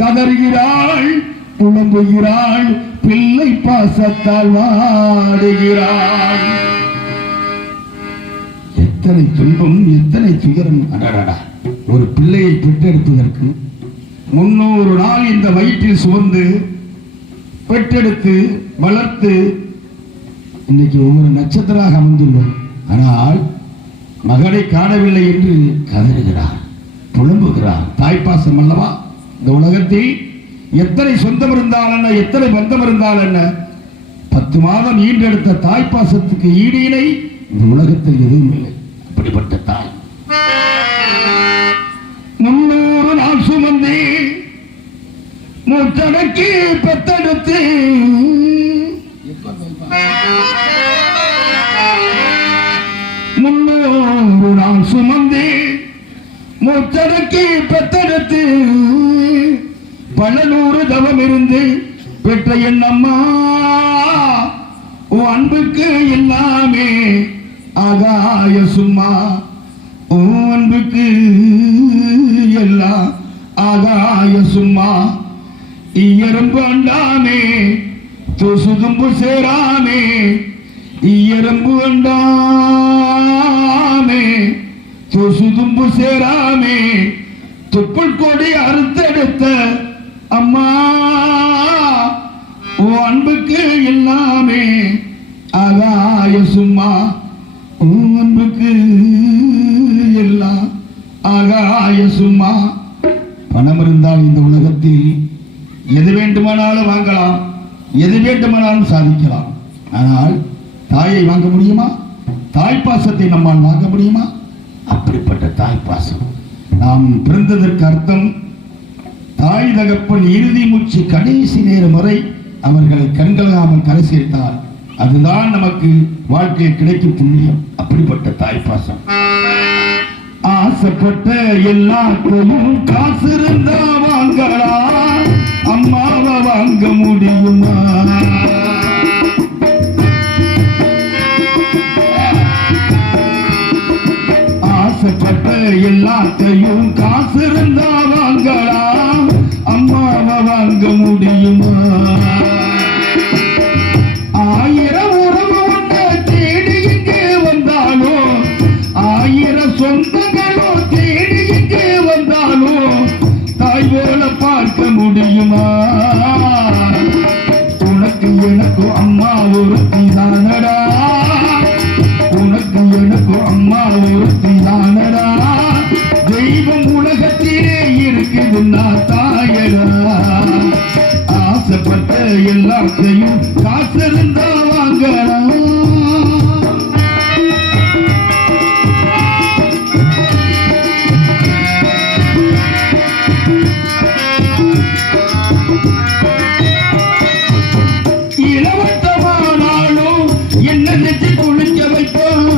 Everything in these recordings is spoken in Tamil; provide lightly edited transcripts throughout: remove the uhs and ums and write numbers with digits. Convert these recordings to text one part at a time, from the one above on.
கதறுகிறாள், புலம்புகிறாள், பிள்ளை பாசத்தால் வாடுகிறாள். எத்தனை துன்பம், எத்தனை துயரம்! ஒரு பிள்ளையை பெற்றெடுப்பதற்கு 300 நாள் இந்த வயிற்றில் சுமந்து பெற்றெடுத்து வளர்த்து இன்னைக்கு ஒவ்வொரு நட்சத்திரமாக அமர்ந்துள்ளோம். ஆனால் மகனை காணவில்லை என்று கதறுகிறார், புலம்புகிறார். தாய்ப்பாசம் அல்லவா? இந்த உலகத்தில் எத்தனை சொந்தம் இருந்தால் என்ன, எத்தனை பந்தம் இருந்தால் என்ன, 10 மாதம் ஈன்றெடுத்த தாய்ப்பாசத்துக்கு ஈடு இணை இந்த உலகத்தில் எதுவும் இல்லை. அப்படிப்பட்ட தாய் 300 நாள் சுமந்து மூச்சடக்கி பெத்தெடுத்து 300 நாள் சுமந்து மூச்சடக்கி பெத்தெடுத்து பல 100 தவம் இருந்து பெற்ற என் அம்மா உன் அன்புக்கு எல்லாமே ஆகாய சும்மா. உன் அன்புக்கு எல்லாம் ஆகாய சும்மா. இயரம்பு அண்டாமே துசுதும்பு சேராமே, இயரம்பு அண்டாமே துசுதும்பு சேராமே, துப்புள் கொடி அறுத்தெடுத்த அம்மா உன் அன்புக்கு எல்லாமே ஆகாய சும்மா. உன் அன்புக்கு எல்லாம் ஆகாய சும்மா. பணம் இருந்தால் இந்த உலகத்தில் எது வேண்டுமானாலும் வாங்கலாம், எது வேண்டுமானாலும் சாதிக்கலாம். ஆனால் தாயை வாங்க முடியுமா? தாய்ப்பாசத்தை நம்மால் வாங்க முடியுமா? அப்படிப்பட்ட தாய்ப்பாசம். நாம் பிறந்ததற்கு அர்த்தம் தாய் தகப்பன் இறுதி மூச்சு கடைசி நேரம் வரை அவர்களை கண்களாமல் கரை சேர்த்தால் அதுதான் நமக்கு வாழ்க்கையில் கிடைக்கும் புண்ணியம். அப்படிப்பட்ட தாய்ப்பாசம். ஆசைப்பட்ட எல்லாத்தையும் காசு இருந்தா வாங்கலாம், அம்மாவை வாங்க முடியுமா? ஆசைப்பட்ட எல்லாத்தையும் காசு இருந்தா வாங்கலாம், அம்மாவை வாங்க முடியுமா? 1000 உறவு ஒன்று தேடி இங்கே வந்தாலும், 1000 சொந்தங்களும் தேடி இங்கே வந்தாலும் தாய் போல பார்க்க முடியுமா? உனக்கு எனக்கும் அம்மா ஒருத்தி தானடா, உனக்கு எனக்கும் அம்மா ஒருத்தி தானடா. தெய்வம் உலகத்திலே இருக்குதுன்னா தாயடா. ஆசைப்பட்ட எல்லாத்தையும் காசு இருந்தா வாங்கலாம். இளவட்டமானாலும் என்ன நெஞ்சு குளிக்க வைப்பான்.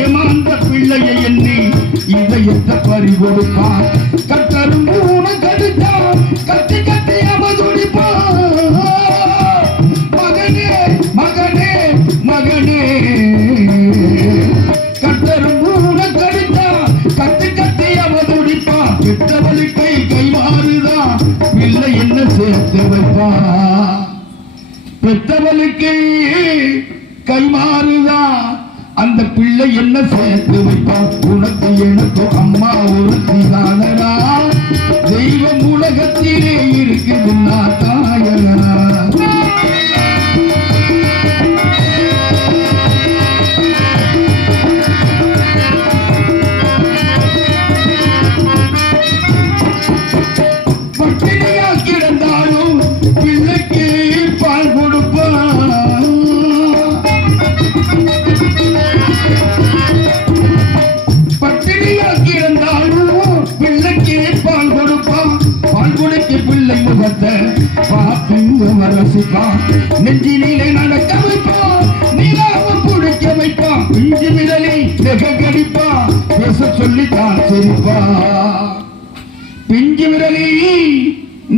ஏமாந்த பிள்ளையை எண்ணி இதயத்தை பறி கொடுப்பான். கட்டரும் கடித்தான் கத்தி கத்தி அவதுடிப்பான். மகனே மகனே மகனே கட்டரும் கடித்தான் கத்தி கத்தி அவதுடிப்பான். பெற்றவளுக்கு கை மாறுதான் பிள்ளை என்ன சேர்த்து வைப்பான். பெற்றவளுக்கு கை மாறுதான் அந்த பிள்ளை என்ன சேர்த்து வைப்பான். உனக்கு எனக்கு அம்மா ஒருத்தி தானடா. தெய்வம் உலகத்திலே இருக்குதுன்னா தாயடா. பட்டினியா கிடந்தாலும் பிள்ளைக்கு பால் கொடுப்பான். பட்டினியாக்கி இருந்தாலும் பிள்ளைக்கு பால் கொடுப்பான். பால் கொடுக்க பிள்ளை முகத்தை பார்த்து ரசிப்பான். நெஞ்சினிலே நடக்க வைப்பான். நிலாவும் குடிக்க வைப்பான். பிஞ்சு விரலை நெக கடிப்பான். பேச சொல்லித்தான் சிரிப்பான். பிஞ்சு விரலை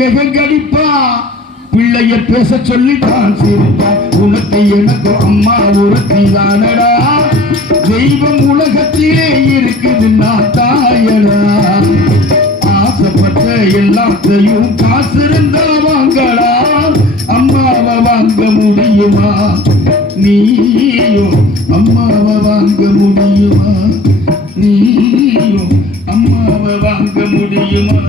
நெக கடிப்பான். பிள்ளைய பேச சொல்லித்தான் சிரிப்பான். உனக்கு எனக்கு அம்மா ஒருத்தி தானடா. தெய்வம் உலகத்திலே இருக்குதுன்னா தாயடா. ஆசைப்பட்ட எல்லாத்தையும் காசு இருந்தா வாங்கலாம். அம்மாவை வாங்க முடியுமா? நீயும் அம்மாவை வாங்க முடியுமா? நீயும் அம்மாவை வாங்க முடியுமா?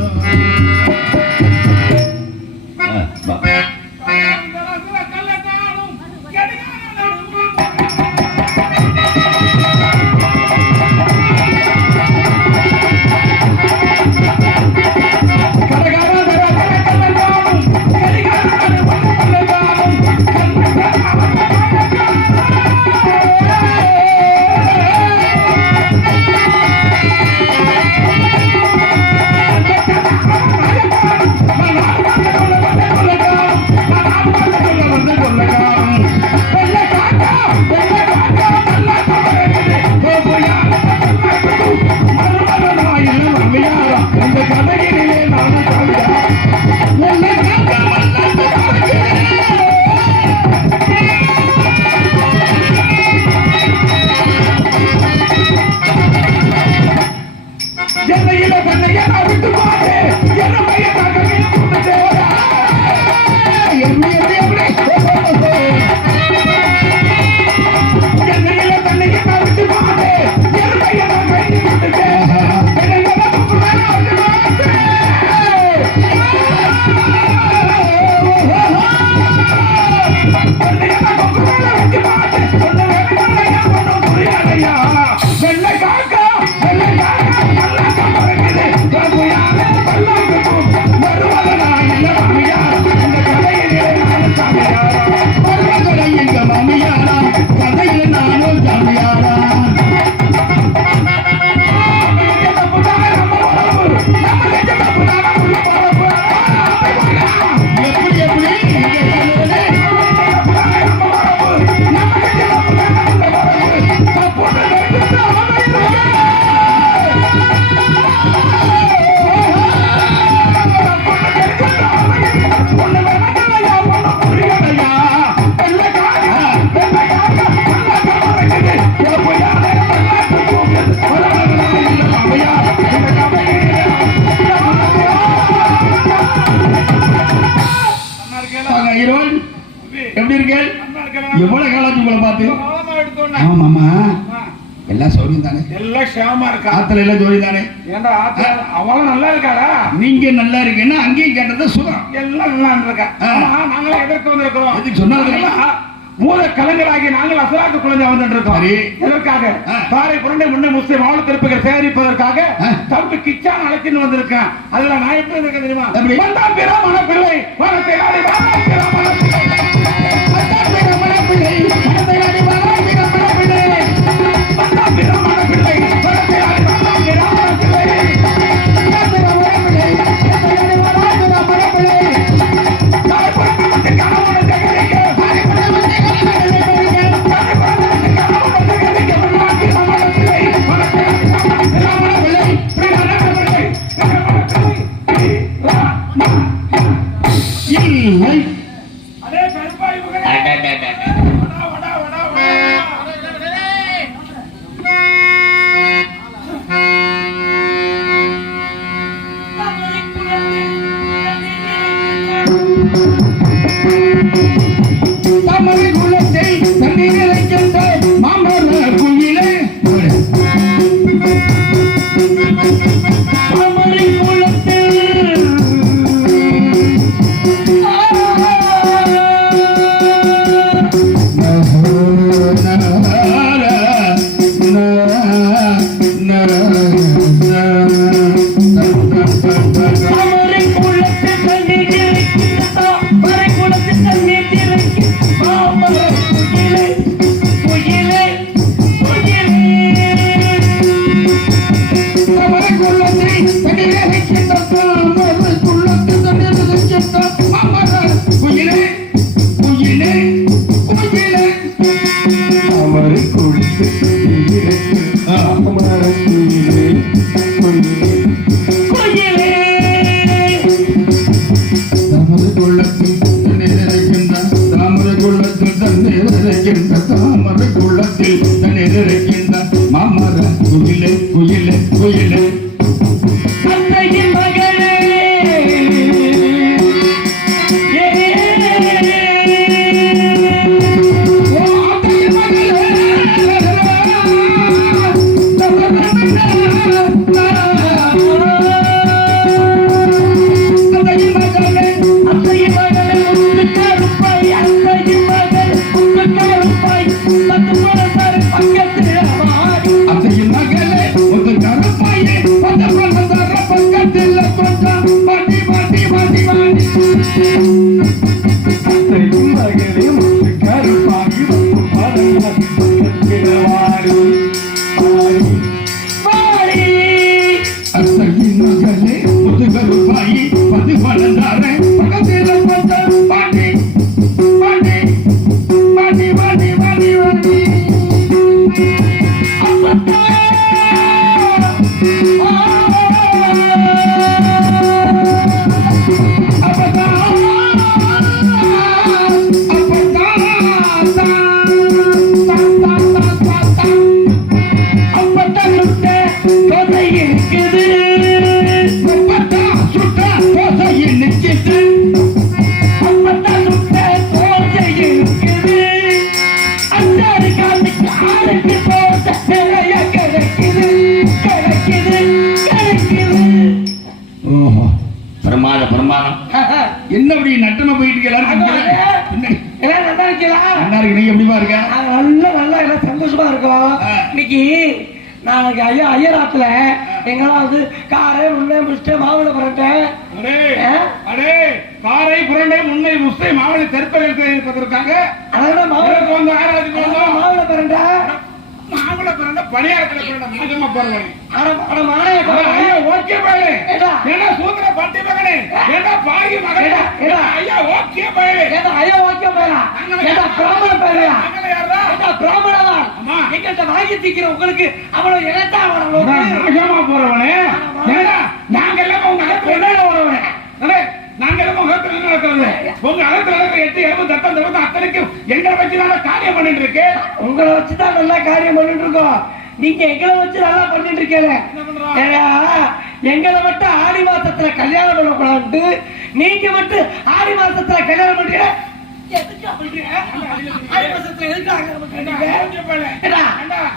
எப்படி இருக்கேன்? எவ்வளவு காலாச்சு உங்களை பார்த்து? ஆமாமா, எல்லாம் சௌரியம் தானே? எல்லாம் ஷாமா இருக்கா? ஆத்துல எல்லாம் ஜோடி தானே? ஏண்டா ஆத்துல அவளும் நல்லா இருக்காளா? நீங்க நல்லா இருக்கீங்கன்னா அங்கேயும் கேட்டது சுகம். எல்லாம் நல்லா இருக்கா? நாங்களே எதற்கு வந்திருக்கிறோம்? எதுக்கு சொன்னாங்க? மூல கலைஞராகி நாங்கள் அசலாத்து குழந்தை வந்துட்டு இருக்கோம். எதற்காக? தாரை புரண்டை முன்னே முஸ்லிம் ஆளு திருப்புகள் சேகரிப்பதற்காக தம்பி கிச்சான் அழைச்சின்னு வந்திருக்கேன். அதுல நான் எப்படி இருக்கேன் தெரியுமா? வந்தான் பிராமண பிள்ளை வனத்தை நாடி வந்தான் பிராமண பிள்ளை வந்தான் பிராமண பிள்ளை வனத்தை நாடி வந்தான் பிராமண பிள்ளை வந்தான் பிராமண பிள்ளை வனத்தை நாடி வந்தான் பிராமண பிள்ளை வந்தான் பிராமண பிள்ளை வனத்தை நாடி வந்தான் பிராமண பிள்ளை தாரை புரண்டை காவல ஜெகரிக்க பிராமண பிள்ளை என்னபடி நட்டமா போயிட்டு சந்தோஷமா இருக்கும். இன்னைக்கு நாளைக்கு ஐயராத்துல எங்களாவது காரை முன்னே முடிச்சுட்டு மாவுளை புரட்டேன் காரை புரண்டை முன்னை முஸ்தை மாவளை தெற்பதற்காக அதோட மாவுளை புரண்ட மாவளை புரண்ட பணியாரத்தில் மாதமா போறேன் ஓகே பாரு என்ன சூத்திர பட்டி மகனே என்ன பாகி மகனே ஐயா ஓகே பாரு ஐயா ஓகே பாரு பிராமண பாரு பிராமணா எங்கிட்ட வாங்கி தீக்கிற உங்களுக்கு அவ்வளவு இனத்தான் நாகமா போறவனே நாங்க எல்லாம் உங்க வரவனே நாங்க எல்லாம் முகத்துல நடக்கிறது உங்க அகத்துல நடக்கிற 8 7 தட்டம் தவிர அத்தனைக்கும் எங்களை வச்சுதான காரியம் பண்ணிட்டு இருக்கு. உங்களை வச்சுதான் நல்லா காரியம் பண்ணிட்டு இருக்கோம். நீங்க எங்களை வச்சு நல்லா பண்ணிட்டு இருக்கீங்க. எங்களை மட்டும் ஆடி மாசத்துல கல்யாணம் பண்ணக்கூடாது, நீங்க மட்டும் ஆடி மாசத்துல கல்யாணம் பண்றீங்க.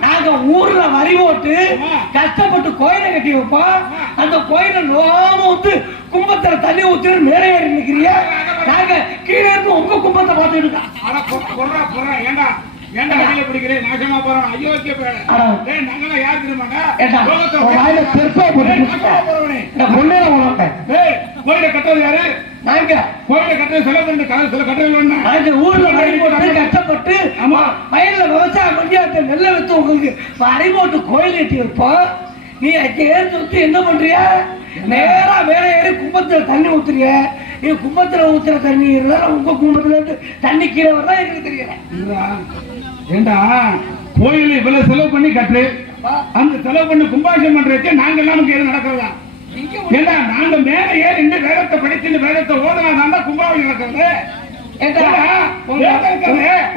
நாங்க ஊர்ல வரி போட்டு கஷ்டப்பட்டு கோயிலை கட்டி வைப்போம். அந்த கோயில நோம ஊத்து கும்பத்துல தண்ணி ஊத்து மேலே ஏறி நிக்கிறீங்க. நாங்க கீழே இருந்து உங்க கும்பத்தை பார்த்துட்டு கோயிலை கட்டுறது யாரு? கோயிலை கட்டுறது செலவு கட்டுறது ஊர்ல கஷ்டப்பட்டு வயல்ல விவசாயம் பண்ணி அந்த நெல்லை வச்சு உங்களுக்கு வரி போட்டு கோயில் கட்டி வைப்போம். நீ ஏற்றி வச்சு என்ன பண்றிய? நேரா மேலே ஏறி கும்பத்துல தண்ணி ஊத்துறீங்க. நீ கும்பத்துல ஊத்துற தண்ணி இருந்தாலும் உங்க கும்பத்துல இருந்து தண்ணி கீழே வரதான் எங்களுக்கு தெரியல. ஏண்டா கோயில் இவ்வளவு செலவு பண்ணி கட்டு, அந்த செலவு பண்ணி கும்பாபிஷேகம் பண்றதுக்கு நாங்க எல்லாம் எது நடக்கிறதா? ஏண்டா நாங்க மேல ஏறி இந்த வேதத்தை படிச்சு வேதத்தை ஓதனா கும்பாபிஷேகம் நடக்கிறது.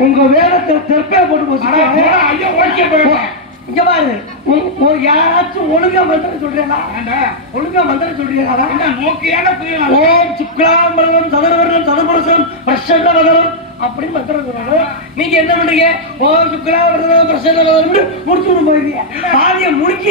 உங்க வேதத்தை தெற்பே போட்டு ஐயோ ஓகே போயிடும். இங்க பாரு, யாராச்சும் ஒழுங்கா மந்திரம் சொல்றீங்களா? ஒழுங்கா மந்திரம் சொல்றீங்களா? நோக்கியான ஓம் சுக்லாம்பரம் சதனவரணம் சதபுருஷம் பிரசன்ன வதனம் அப்படின்னு மந்திரம் சொல்றாங்க. நீங்க என்ன பண்றீங்க? ஓம் சுக்லாம்பரம் பிரசன்ன வதனம் முடிச்சு போயிருக்கீங்க. பாதிய முடிக்க